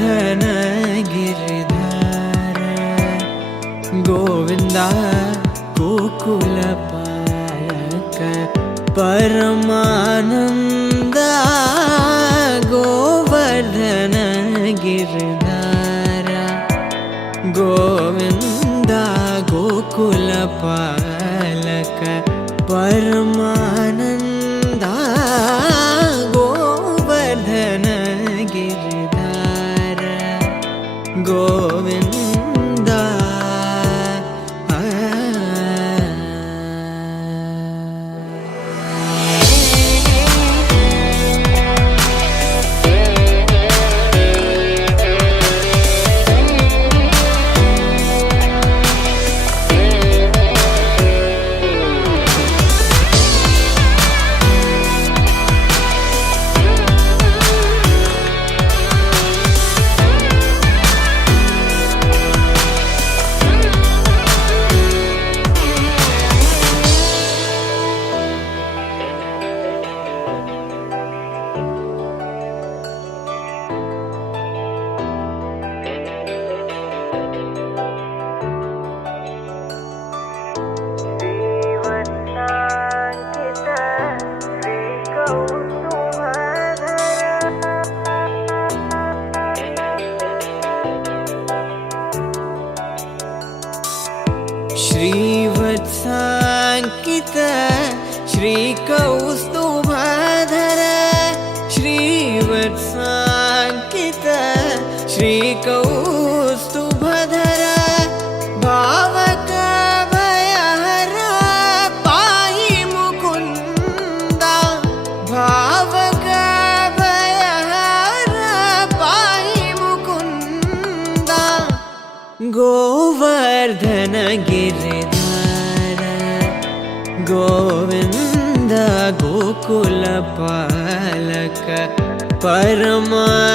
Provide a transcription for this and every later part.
गोवर्धन गिरिधर गोविंदा गोकुलपालक परमानंदा गोवर्धन गिरिधर गोविंदा गोकुलपालक परमानंदा गोवर्धन गिरिधर गोविंदा श्रीवत्साङ्कित श्रीकौस्तुभधर श्रीवत्साङ्कित श्रीकौस्तुभधर भावकभयहर पाहि मुकुन्दा भावकभयहर पाहि मुकुन्दा गोवर्धन गिरिधर गोविंद गोकुलपालक परमानंदा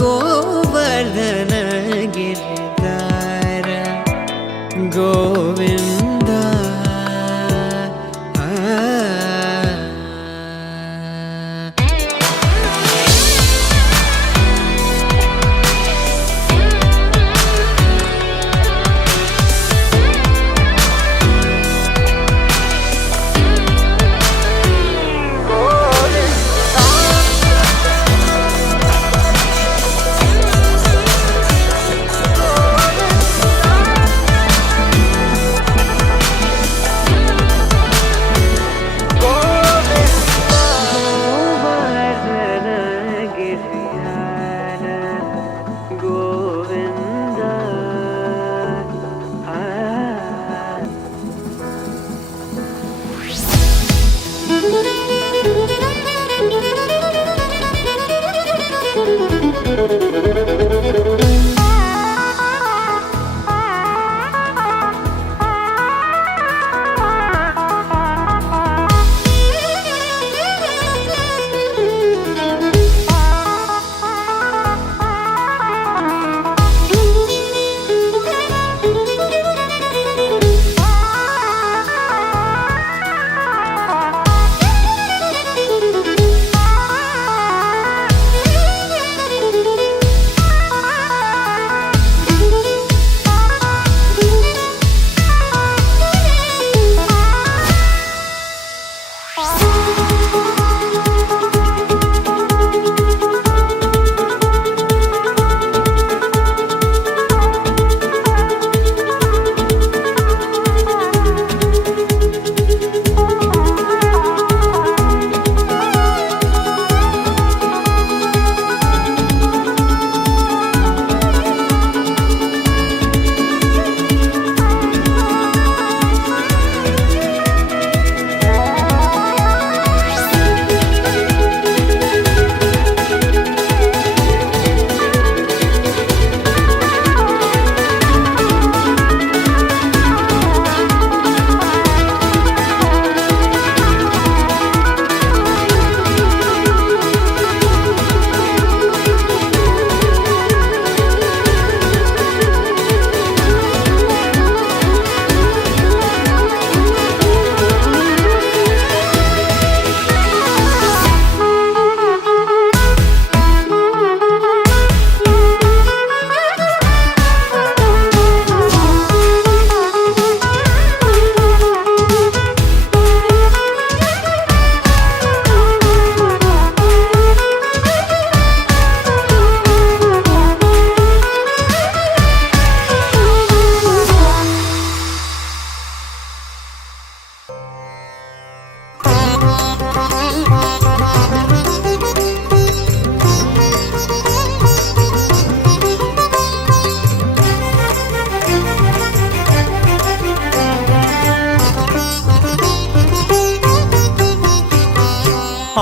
गोवर्धन गिरिधर गोविंदा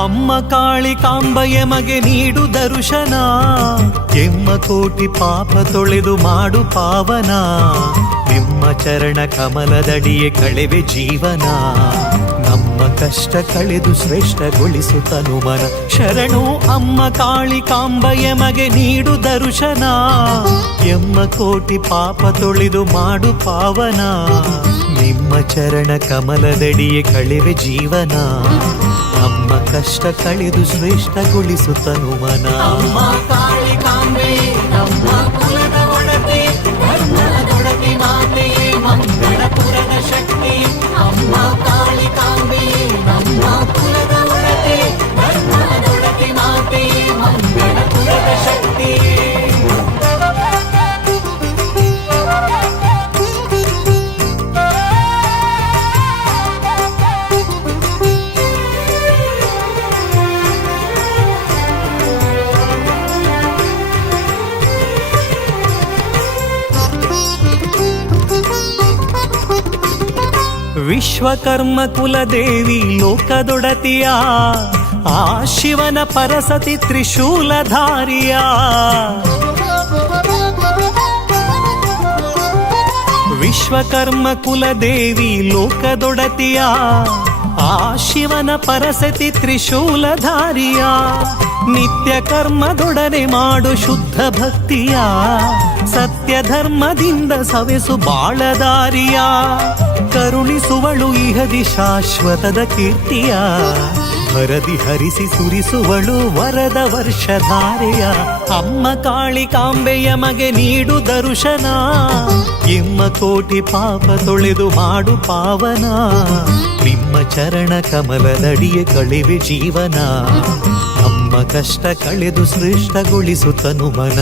ಅಮ್ಮ ಕಾಳಿಕಾಂಬೆಯ ಮಗೆ ನೀಡು ದರ್ಶನ, ಎಮ್ಮ ಕೋಟಿ ಪಾಪ ತೊಳೆದು ಮಾಡು ಪಾವನ, ನಿಮ್ಮ ಚರಣ ಕಮಲದಡಿಯೇ ಕಳೆವೆ ಜೀವನ, ನಮ್ಮ ಕಷ್ಟ ಕಳೆದು ಶ್ರೇಷ್ಠಗೊಳಿಸು ತನುಮನ. ಶರಣು ಅಮ್ಮ ಕಾಳಿಕಾಂಬೆಯ ಮಗೆ ನೀಡು ದರ್ಶನ, ಎಮ್ಮ ಕೋಟಿ ಪಾಪ ತೊಳೆದು ಮಾಡು ಪಾವನ, ನಿಮ್ಮ ಚರಣ ಕಮಲದಡಿಯೇ ಕಳೆವೆ ಜೀವನ, ನಮ್ಮ ಕಷ್ಟ ಕಳೆದು ಶ್ರೇಷ್ಠಗೊಳಿಸು ತನುಮನ. ಅಮ್ಮ ಕಾಳಿಕಾಂಬೆ ನಮ್ಮ ಕುಲದ ಒಡತೆ, ಧರ್ಮದೊಡತಿ ಮಾತೆಯೇ ಮಂಗಳಪುರದ ಶಕ್ತಿ. ಅಮ್ಮ ಕಾಳಿಕಾಂಬೆ ನಮ್ಮ ಕುಲದ ಒಡತೆ, ಧರ್ಮದೊಡತಿ ಮಾತೆಯೇ ಮಂಗಳಪುರದ ಶಕ್ತಿ. ವಿಶ್ವಕರ್ಮ ಕುಲದೇವಿ ಲೋಕದೊಡತಿಯ, ಆ ಶಿವನ ಪರಸತಿ ತ್ರಿಶೂಲಧಾರಿಯ. ವಿಶ್ವಕರ್ಮ ಕುಲದೇವಿ ಲೋಕದೊಡತಿಯ, ಆ ಶಿವನ ಪರಸತಿ ತ್ರಿಶೂಲಧಾರಿಯ. ನಿತ್ಯ ಕರ್ಮದೊಡನೆ ಮಾಡು ಶುದ್ಧ ಭಕ್ತಿಯ, ಸತ್ಯ ಧರ್ಮದಿಂದ ಸವೆಸು ಬಾಳದಾರಿಯ. ಕರುಣಿಸುವಳು ಇಹದಿ ಶಾಶ್ವತದ ಕೀರ್ತಿಯ, ಹರದಿ ಹರಿಸಿ ಸುರಿಸುವಳು ವರದ ವರ್ಷಧಾರೆಯ. ಅಮ್ಮ ಕಾಳಿಕಾಂಬೆಯ ಮಗೆ ನೀಡು ದರ್ಶನ, ಎಮ್ಮ ಕೋಟಿ ಪಾಪ ತೊಳೆದು ಮಾಡು ಪಾವನ, ನಿಮ್ಮ ಚರಣ ಕಮಲದಡಿಯೇ ಕಳೆವೆ ಜೀವನ, ನಮ್ಮ ಕಷ್ಟ ಕಳೆದು ಶ್ರೇಷ್ಠಗೊಳಿಸು ತನುಮನ.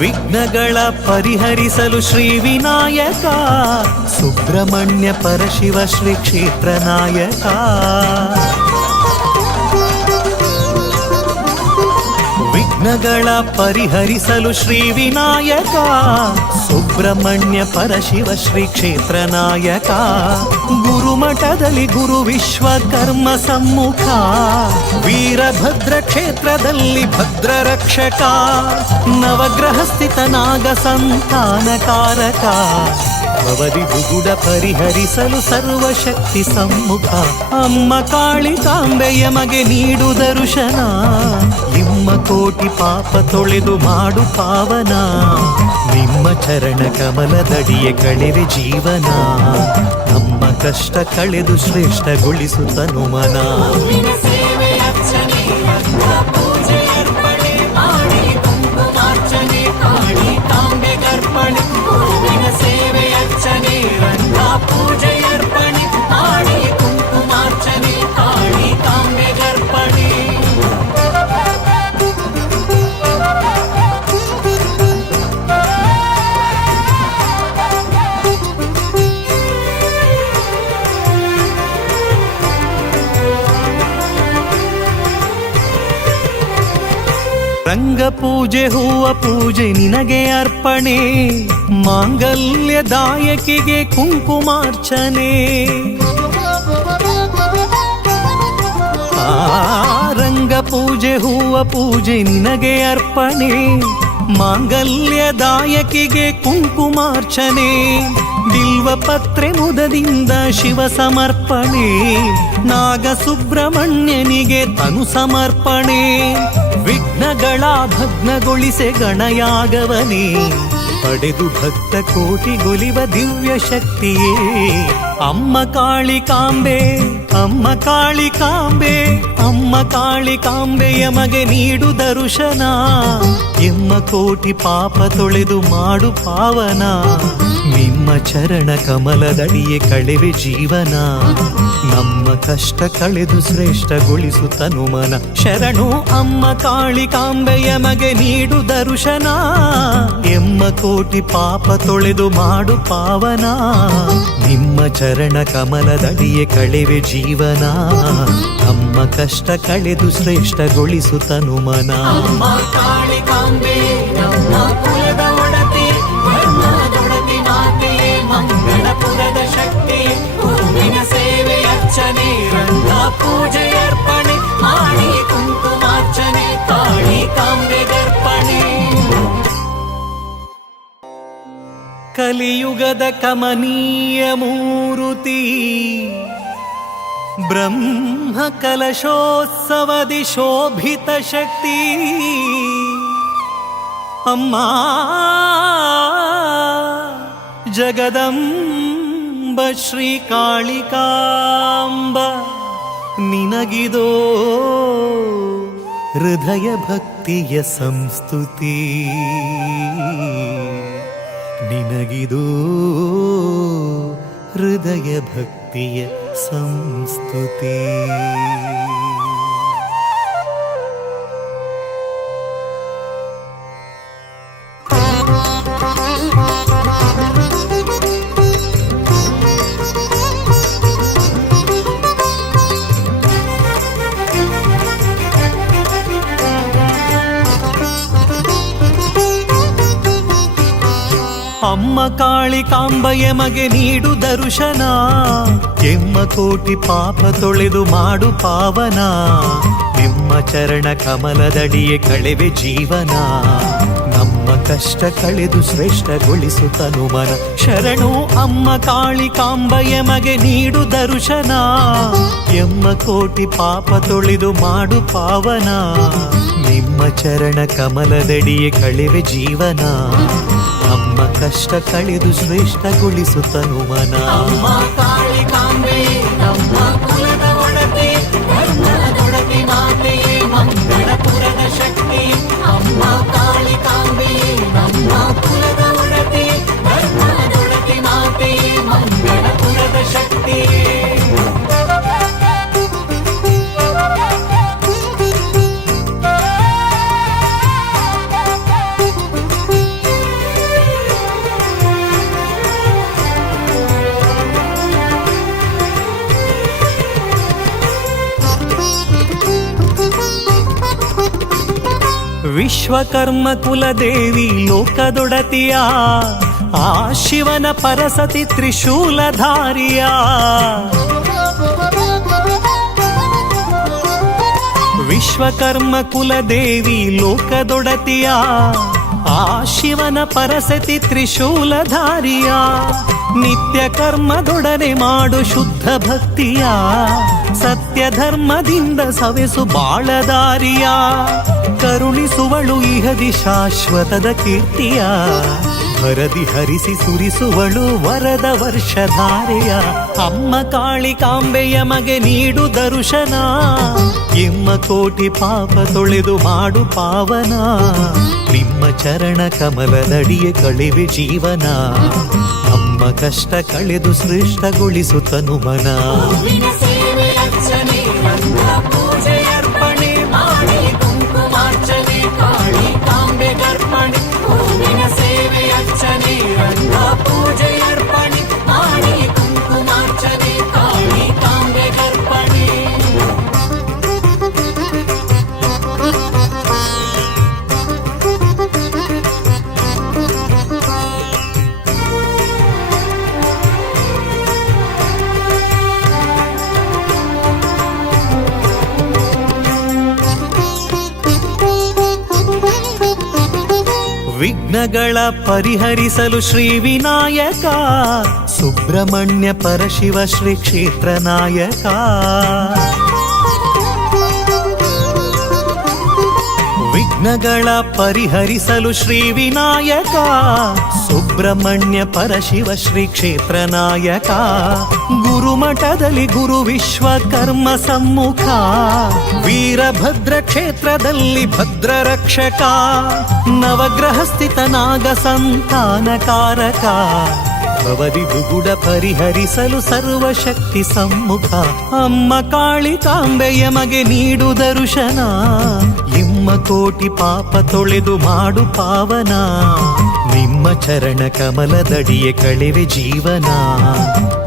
ವಿಘ್ನಗಳ ಪರಿಹರಿಸಲು ಶ್ರೀ ವಿನಾಯಕ, ಸುಬ್ರಹ್ಮಣ್ಯ ಪರಶಿವ ಶ್ರೀ ಕ್ಷೇತ್ರ ನಾಯಕ. ವಿಘ್ನಗಳ ಪರಿಹರಿಸಲು ಶ್ರೀ ವಿನಾಯಕ, ಸುಬ್ರಹ್ಮಣ್ಯ ಪರಶಿವ ಶ್ರೀ ಕ್ಷೇತ್ರ ನಾಯಕ. ಗುರುಮಠದಲ್ಲಿ ಗುರು ವಿಶ್ವಕರ್ಮ ಸಮ್ಮುಖ, ವೀರಭದ್ರ ಕ್ಷೇತ್ರದಲ್ಲಿ ಭದ್ರ ರಕ್ಷಕ. ನವಗ್ರಹ ಸ್ಥಿತ ನಾಗ ಸಂತಾನಕಾರಕ, ಭವದಿ ಬುಗುಡ ಪರಿಹರಿಸಲು ಸರ್ವಶಕ್ತಿ ಸಮ್ಮುಖ. ಅಮ್ಮ ಕಾಳಿಕಾಂಬೆಯ ಮಗೆ ನೀಡು ದರ್ಶನ, ನಿಮ್ಮ ಕೋಟಿ ಪಾಪ ತೊಳೆದು ಮಾಡು ಪಾವನ, ನಿಮ್ಮ ಚರಣ ಕಮಲದಡಿಯೇ ಕಳೆವೆ ಜೀವನ, ನಮ್ಮ ಕಷ್ಟ ಕಳೆದು ಶ್ರೇಷ್ಠಗೊಳಿಸು ತನುಮನ. ರಂಗ ಪೂಜೆ ಹೂವ ಪೂಜೆ ನಿನಗೆ ಅರ್ಪಣೆ, ಮಾಂಗಲ್ಯದಾಯಕಿಗೆ ಕುಂಕುಮಾರ್ಚನೆ. ರಂಗ ಪೂಜೆ ಹೂವ ಪೂಜೆ ನಿನಗೆ ಅರ್ಪಣೆ, ಮಾಂಗಲ್ಯದಾಯಕಿಗೆ ಕುಂಕುಮಾರ್ಚನೆ. ಬಿಲ್ವ ಪತ್ರೆ ಮುದದಿಂದ ಶಿವ ಸಮರ್ಪಣೆ, ನಾಗ ಸುಬ್ರಹ್ಮಣ್ಯನಿಗೆ ತನು ಸಮರ್ಪಣೆ. ವಿಘ್ನಗಳ ಭಗ್ನಗೊಳಿಸೆ ಗಣಯಾಗವನೇ, ಪಡೆದು ಭಕ್ತ ಕೋಟಿಗೊಲಿವ ದಿವ್ಯ ಶಕ್ತಿಯೇ. ಅಮ್ಮ ಕಾಳಿಕಾಂಬೆ ಅಮ್ಮ ಕಾಳಿಕಾಂಬೆ ಅಮ್ಮ ಕಾಳಿಕಾಂಬೆಯ ಮಗೆ ನೀಡು ದರ್ಶನ ಎಮ್ಮ ಕೋಟಿ ಪಾಪ ತೊಳೆದು ಮಾಡು ಪಾವನ ನಿಮ್ಮ ಚರಣ ಕಮಲದಡಿಯೇ ಕಳೆವೆ ಜೀವನ ನಮ್ಮ ಕಷ್ಟ ಕಳೆದು ಶ್ರೇಷ್ಠಗೊಳಿಸು ತನುಮನ ಶರಣು ಅಮ್ಮ ಕಾಳಿಕಾಂಬೆಯ ಮಗೆ ನೀಡು ದರ್ಶನ ಎಮ್ಮ ಕೋಟಿ ಪಾಪ ತೊಳೆದು ಮಾಡು ಪಾವನ ನಿಮ್ಮ ಚರಣ ಕಮಲದಡಿಯೇ ಕಳೆವೆ ಜೀವನ ನಮ್ಮ ಕಷ್ಟ ಕಳೆದು ಶ್ರೇಷ್ಠಗೊಳಿಸು ತನುಮನ ಅಮ್ಮ ಕಾಳಿಕಾಂಬೆ ನಮ್ಮ ಕುಲದ ಒಡತಿ ಧರ್ಮದೊಡತಿ ಮಾತೆಯೇ ಮಂಗಳಪುರದ ಶಕ್ತಿ ಹೂವಿನ ಸೇವೆ ಅರ್ಚನೆ ರಂಗ ಪೂಜೆ ಅರ್ಪಣೆ ಮಾಡಿ ಕುಂಕುಮಾರ್ಚನೆ ಕಾಳಿಕಾಂಬೆ ಗರ್ಪಣೆ ಕಲಿಯುಗದ ಕಮನೀಯ ಮೂರುತಿ ಬ್ರಹ್ಮ ಕಲಶೋತ್ಸವದಿ ಶೋಭಿತ ಶಕ್ತಿ ಅಮ್ಮ ಜಗದಂಬ ಶ್ರೀ ಕಾಳಿಕಾಂಬ ನಿನಗಿದೋ ಹೃದಯ ಭಕ್ತಿಯ ಸಂಸ್ತುತಿ ನಿನಗಿದೋ ಹೃದಯ ಭಕ್ತಿಯ ಸಂಸ್ತುತಿ ಅಮ್ಮ ಕಾಳಿಕಾಂಬೆಯ ಮಗೆ ನೀಡು ದರ್ಶನ ಎಮ್ಮ ಕೋಟಿ ಪಾಪ ತೊಳೆದು ಮಾಡು ಪಾವನ ನಿಮ್ಮ ಚರಣ ಕಮಲದಡಿಯೇ ಕಳೆವೆ ಜೀವನ ನಮ್ಮ ಕಷ್ಟ ಕಳೆದು ಶ್ರೇಷ್ಠಗೊಳಿಸು ತನುಮನ ಶರಣು ಅಮ್ಮ ಕಾಳಿಕಾಂಬೆಯ ಮಗೆ ನೀಡು ದರ್ಶನ ಎಮ್ಮ ಕೋಟಿ ಪಾಪ ತೊಳೆದು ಮಾಡು ಪಾವನ ನಿಮ್ಮ ಚರಣ ಕಮಲದಡಿಯೇ ಕಳೆವೆ ಜೀವನ ನಮ್ಮ ಕಷ್ಟ ಕಳೆದು ಶ್ರೇಷ್ಠಗೊಳಿಸು ತನುಮನ ಅಮ್ಮ ಕಾಳಿಕಾಂಬೆ ನಮ್ಮ ಕುಲದ ಒಡತಿ ಧರ್ಮದೊಡತಿ ಮಾತೆಯೇ ಮಂಗಳಪುರದ ಶಕ್ತಿ ಅಮ್ಮ ಕಾಳಿಕಾಂಬೆ ನಮ್ಮ ಕುಲದ ಒಡತಿ ಧರ್ಮದೊಡತಿ ಮಾತೆಯೇ ಮಂಗಳಪುರದ ಶಕ್ತಿ ವಿಶ್ವಕರ್ಮ ಕುಲದೇವಿ ಲೋಕದೊಡತಿಯ ಆ ಶಿವನ ಪರಸತಿ ತ್ರಿಶೂಲಧಾರಿಯ ವಿಶ್ವಕರ್ಮ ಕುಲದೇವಿ ಲೋಕದೊಡತಿಯ ಆ ಶಿವನ ಪರಸತಿ ತ್ರಿಶೂಲಧಾರಿಯ ನಿತ್ಯ ಕರ್ಮದೊಡನೆ ಮಾಡು ಶುದ್ಧ ಭಕ್ತಿಯ ಸತ್ಯ ಧರ್ಮದಿಂದ ಸವೆಸು ಬಾಳದಾರಿಯ ಕರುಣಿಸುವಳು ಇಹದಿ ಶಾಶ್ವತದ ಕೀರ್ತಿಯ ಹರದಿ ಹರಿಸಿ ಸುರಿಸುವಳು ವರದ ವರ್ಷಧಾರೆಯ ಅಮ್ಮ ಕಾಳಿಕಾಂಬೆಯ ಮಗೆ ನೀಡು ದರ್ಶನ ಎಮ್ಮ ಕೋಟಿ ಪಾಪ ತೊಳೆದು ಮಾಡು ಪಾವನ ನಿಮ್ಮ ಚರಣ ಕಮಲದಡಿಯೇ ಕಳೆವೆ ಜೀವನ ನಮ್ಮ ಕಷ್ಟ ಕಳೆದು ಶ್ರೇಷ್ಠಗೊಳಿಸು ತನುಮನ ಹೂವಿನ ಸೇವೆ ಅರ್ಚನೆ ರಂಗ ಪೂಜೆ ಅರ್ಪಣೆ ಮಾಡಿ ಕುಂಕುಮಾರ್ಚನೆ ಕಾಳಿಕಾಂಬೆ ಗರ್ಪಣೆ ಹೂವಿನ ಸೇವೆ ಅರ್ಚನೆ ರಂಗ ಪೂಜೆ ಅರ್ಪಣೆ ಮಾಡಿ ಕುಂಕುಮಾರ್ಚನೆ ಕಾಳಿಕಾಂಬೆ ಗರ್ಪಣೆ ವಿಘ್ನಗಳ ಪರಿಹರಿಸಲು ಶ್ರೀ ವಿನಾಯಕ ಸುಬ್ರಹ್ಮಣ್ಯ ಪರಶಿವ ಶ್ರೀ ಕ್ಷೇತ್ರ ನಾಯಕ ವಿಘ್ನ ವಿಘ್ನಗಳ ಪರಿಹರಿಸಲು ಶ್ರೀ ವಿನಾಯಕ ಸುಬ್ರಹ್ಮಣ್ಯ ಪರಶಿವ ಶ್ರೀ ಕ್ಷೇತ್ರ ನಾಯಕ ಗುರುಮಠದಲ್ಲಿ ಗುರು ವಿಶ್ವಕರ್ಮ ಸಮ್ಮುಖ ವೀರಭದ್ರ ಕ್ಷೇತ್ರದಲ್ಲಿ ಭದ್ರ ರಕ್ಷಕ ನವಗ್ರಹ ಸ್ಥಿತ ನಾಗ ಸಂತಾನಕಾರಕ ಭವದಿ ದುಗುಡ ಪರಿಹರಿಸಲು ಸರ್ವಶಕ್ತಿ ಸಮ್ಮುಖ ಅಮ್ಮ ಕಾಳಿಕಾಂಬೆಯ ಮಗೆ ನೀಡು ದರ್ಶನ ನಿಮ್ಮ ಕೋಟಿ ಪಾಪ ತೊಳೆದು ಮಾಡು ಪಾವನ ನಿಮ್ಮ ಚರಣ ಕಮಲದಡಿಯೇ ಕಳೆವೆ ಜೀವನ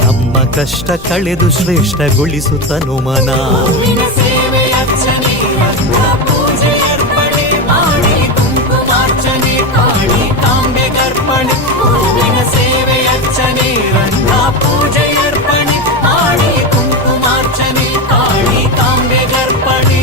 ನಮ್ಮ ಕಷ್ಟ ಕಳೆದು ಶ್ರೇಷ್ಠಗೊಳಿಸು ತನುಮನ ಹೂವಿನ ಸೇವೆ ಅರ್ಚನೆ ರಂಗ ಪೂಜೆ ಅರ್ಪಣೆ ಮಾಡಿ ಕುಂಕುಮಾರ್ಚನೆ ಕಾಳಿ ಕಾಂಬೆಗರ್ಪಣೆ ಹೂವಿನ ಸೇವೆ ಅರ್ಚನೆ ರಂಗ ಪೂಜೆ ಅರ್ಪಣೆ ಮಾಡಿ ಕುಂಕುಮಾರ್ಚನೆ ಕಾಳಿ ಕಾಂಬೆಗರ್ಪಣೆ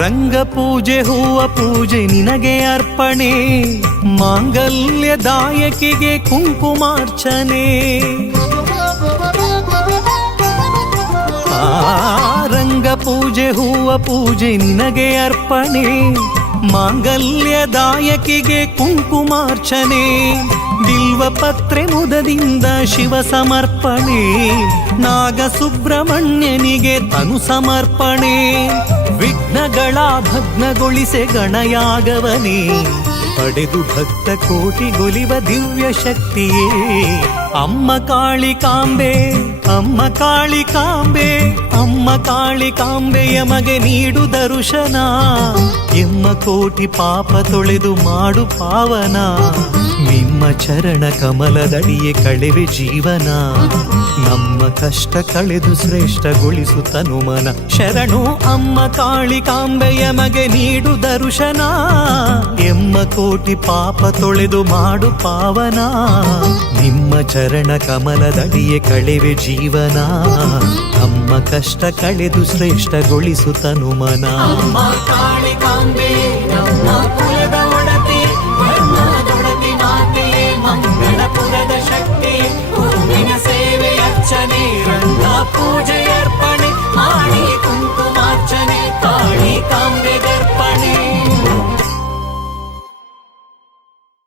ರಂಗ ಪೂಜೆ ಹೂವ ಪೂಜೆ ನಿನಗೆ ಅರ್ಪಣೆ ಮಾಂಗಲ್ಯದಾಯಕಿಗೆ ಕುಂಕುಮಾರ್ಚನೆ ರಂಗ ಪೂಜೆ ಹೂವ ಪೂಜೆ ನಿನಗೆ ಅರ್ಪಣೆ ಮಾಂಗಲ್ಯದಾಯಕಿಗೆ ಕುಂಕುಮಾರ್ಚನೆ ಬಿಲ್ವ ಪತ್ರೆ ಮುದದಿಂದ ಶಿವ ಸಮರ್ಪಣೆ ನಾಗ ಸುಬ್ರಹ್ಮಣ್ಯನಿಗೆ ತನು ಸಮರ್ಪಣೆ ವಿಘ್ನಗಳ ಭಗ್ನಗೊಳಿಸೆ ಗಣಯಾಗವನೇ ಪಡೆದು ಭಕ್ತ ಕೋಟಿಗೊಲಿವ ದಿವ್ಯ ಶಕ್ತಿಯೇ ಅಮ್ಮ ಕಾಳಿಕಾಂಬೆ ಅಮ್ಮ ಕಾಳಿಕಾಂಬೆ ಅಮ್ಮ ಕಾಳಿಕಾಂಬೆಯ ಮಗೆ ನೀಡು ದರ್ಶನ ಎಮ್ಮ ಕೋಟಿ ಪಾಪ ತೊಳೆದು ಮಾಡು ಪಾವನ ನಿಮ್ಮ ಚರಣ ಕಮಲದಡಿಯೇ ಕಳೆವೆ ಜೀವನ ನಮ್ಮ ಕಷ್ಟ ಕಳೆದು ಶ್ರೇಷ್ಠಗೊಳಿಸು ತನುಮನ ಶರಣು ಅಮ್ಮ ಕಾಳಿಕಾಂಬೆಯ ಮಗೆ ನೀಡು ದರ್ಶನ ಎಮ್ಮ ಕೋಟಿ ಪಾಪ ತೊಳೆದು ಮಾಡು ಪಾವನ ನಿಮ್ಮ ಚರಣ ಕಮಲದಡಿಯೇ ಕಳೆವೆ ಜೀವನ ನಮ್ಮ ಕಷ್ಟ ಕಳೆದು ಶ್ರೇಷ್ಠಗೊಳಿಸು ತನುಮನ ಅಮ್ಮ ಕಾಳಿಕಾಂಬೆ ನಮ್ಮ